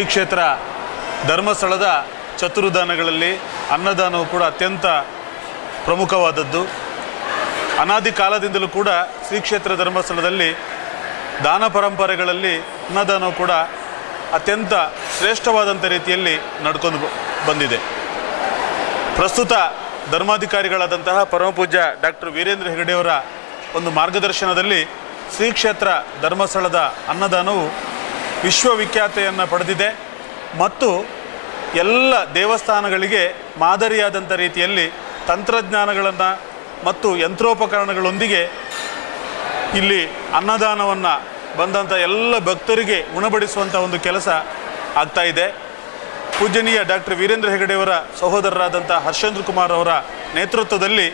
ಶ್ರೀ ಕ್ಷೇತ್ರ ಧರ್ಮಸ್ಥಳದ ಚತುರ್ದಾನಗಳಲ್ಲಿ ಅನ್ನದಾನವು ಕೂಡ ಅತ್ಯಂತ ಪ್ರಮುಖವಾದದ್ದು. ಅನಾದಿ ಕಾಲದಿಂದಲೂ ಕೂಡ ಶ್ರೀ ಕ್ಷೇತ್ರ ಧರ್ಮಸ್ಥಳದಲ್ಲಿ ದಾನ ಪರಂಪರೆಗಳಲ್ಲಿ ಅನ್ನದಾನವು ಕೂಡ ಅತ್ಯಂತ ಶ್ರೇಷ್ಠವಾದಂಥ ರೀತಿಯಲ್ಲಿ ನಡ್ಕೊಂಡು ಬಂದಿದೆ. ಪ್ರಸ್ತುತ ಧರ್ಮಾಧಿಕಾರಿಗಳಾದಂತಹ ಪರಮಪೂಜ್ಯ ಡಾಕ್ಟರ್ ವೀರೇಂದ್ರ ಹೆಗಡೆಯವರ ಒಂದು ಮಾರ್ಗದರ್ಶನದಲ್ಲಿ ಶ್ರೀ ಕ್ಷೇತ್ರ ಧರ್ಮಸ್ಥಳದ ಅನ್ನದಾನವು ವಿಶ್ವವಿಖ್ಯಾತೆಯನ್ನು ಪಡೆದಿದೆ ಮತ್ತು ಎಲ್ಲ ದೇವಸ್ಥಾನಗಳಿಗೆ ಮಾದರಿಯಾದಂಥ ರೀತಿಯಲ್ಲಿ ತಂತ್ರಜ್ಞಾನಗಳನ್ನು ಮತ್ತು ಯಂತ್ರೋಪಕರಣಗಳೊಂದಿಗೆ ಇಲ್ಲಿ ಅನ್ನದಾನವನ್ನು ಬಂದಂಥ ಎಲ್ಲ ಭಕ್ತರಿಗೆ ಉಣಬಡಿಸುವಂಥ ಒಂದು ಕೆಲಸ ಆಗ್ತಾ ಇದೆ. ಪೂಜನೀಯ ಡಾಕ್ಟರ್ ವೀರೇಂದ್ರ ಹೆಗಡೆಯವರ ಸಹೋದರರಾದಂಥ ಹರ್ಷೇಂದ್ರ ಕುಮಾರ್ ಅವರ ನೇತೃತ್ವದಲ್ಲಿ